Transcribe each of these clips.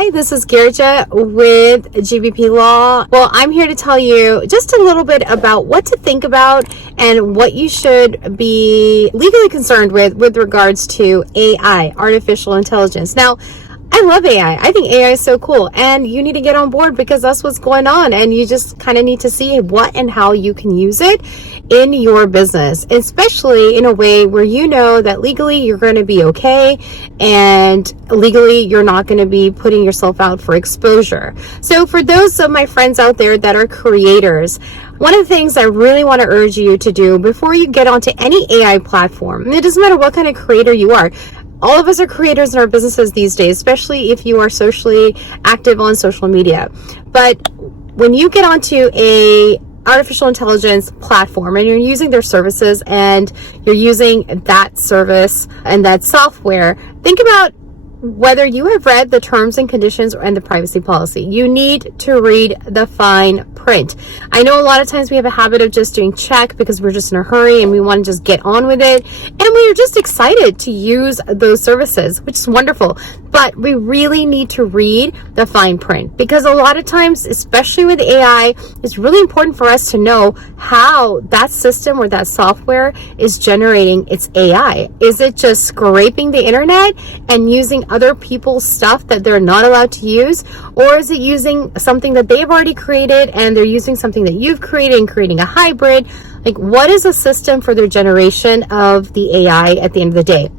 Hi, this is Girija with GBP Law. Well, I'm here to tell you just a little bit about what to think about and what you should be legally concerned with regards to AI, artificial intelligence. Now, I love AI. I think AI is so cool, and you need to get on board because that's what's going on, and you just kind of need to see what and how you can use it in your business, especially in a way where you know that legally you're going to be okay, and legally you're not going to be putting yourself out for exposure. So for those of my friends out there that are creators, one of the things I really want to urge you to do before you get onto any AI platform, and it doesn't matter what kind of creator you are, all of us are creators in our businesses these days, especially if you are socially active on social media. But when you get onto a artificial intelligence platform and you're using their services and you're using that service and that software, think about whether you have read the terms and conditions and the privacy policy. You need to read the fine print. I know a lot of times we have a habit of just doing check because we're just in a hurry and we want to just get on with it. And we're just excited to use those services, which is wonderful. But we really need to read the fine print because a lot of times, especially with AI, it's really important for us to know how that system or that software is generating its AI. Is it just scraping the internet and using other people's stuff that they're not allowed to use? Or is it using something that they've already created and they're using something that you've created and creating a hybrid? Like, what is a system for their generation of the AI at the end of the day?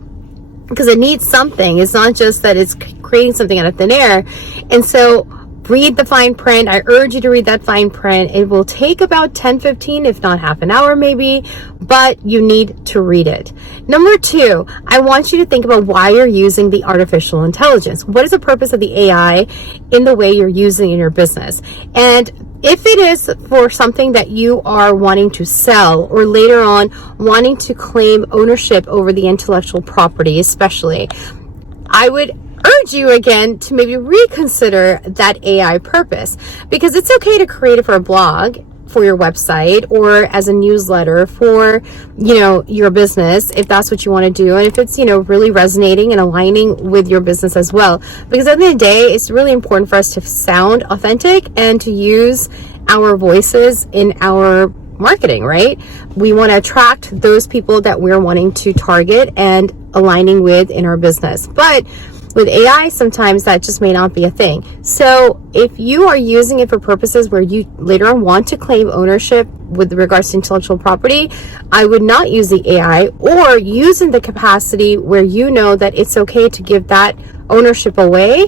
Because it needs something. It's not just that it's creating something out of thin air. And so read the fine print. I urge you to read that fine print. It will take about 10-15, if not half an hour maybe, but you need to read it. Number two, I want you to think about why you're using the artificial intelligence. What is the purpose of the AI in the way you're using it in your business? And if it is for something that you are wanting to sell or later on wanting to claim ownership over the intellectual property, especially, I would urge you again to maybe reconsider that AI purpose, because it's okay to create it for a blog, for your website, or as a newsletter for, your business, if that's what you want to do. And if it's, really resonating and aligning with your business as well, because at the end of the day, it's really important for us to sound authentic and to use our voices in our marketing, right? We want to attract those people that we're wanting to target and aligning with in our business. But with AI, sometimes that just may not be a thing. So if you are using it for purposes where you later on want to claim ownership with regards to intellectual property, I would not use the AI, or use in the capacity where you know that it's okay to give that ownership away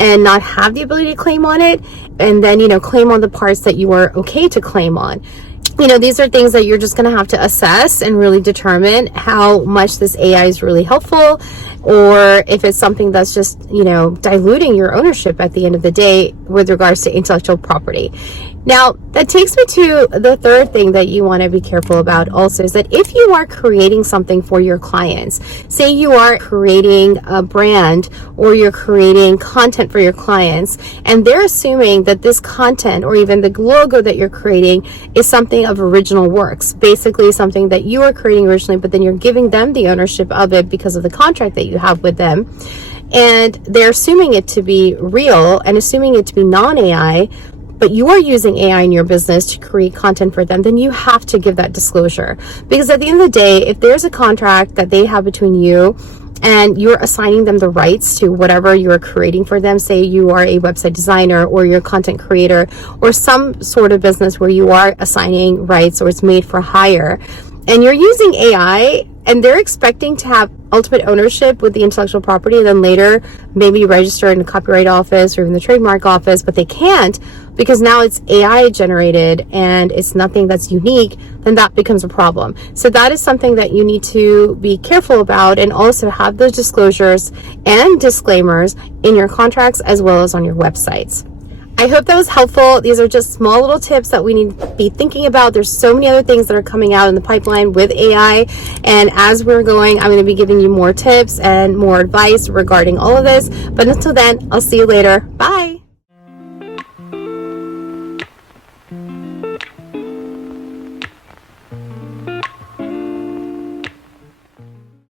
and not have the ability to claim on it, and then, claim on the parts that you are okay to claim on. These are things that you're just going to have to assess and really determine how much this AI is really helpful, or if it's something that's just, diluting your ownership at the end of the day with regards to intellectual property. Now, that takes me to the third thing that you want to be careful about also, is that if you are creating something for your clients, say you are creating a brand or you're creating content for your clients, and they're assuming that this content or even the logo that you're creating is something of original works, basically something that you are creating originally, but then you're giving them the ownership of it because of the contract that you have with them, and they're assuming it to be real and assuming it to be non-AI, but you are using AI in your business to create content for them, then you have to give that disclosure. Because at the end of the day, if there's a contract that they have between you and you're assigning them the rights to whatever you're creating for them, say you are a website designer or you're a content creator or some sort of business where you are assigning rights or it's made for hire, and you're using AI and they're expecting to have ultimate ownership with the intellectual property, and then later maybe register in the copyright office or even the trademark office, but they can't because now it's AI generated and it's nothing that's unique, then that becomes a problem. So that is something that you need to be careful about, and also have those disclosures and disclaimers in your contracts as well as on your websites. I hope that was helpful. These are just small little tips that we need to be thinking about. There's so many other things that are coming out in the pipeline with AI. And as we're going, I'm going to be giving you more tips and more advice regarding all of this. But until then, I'll see you later. Bye.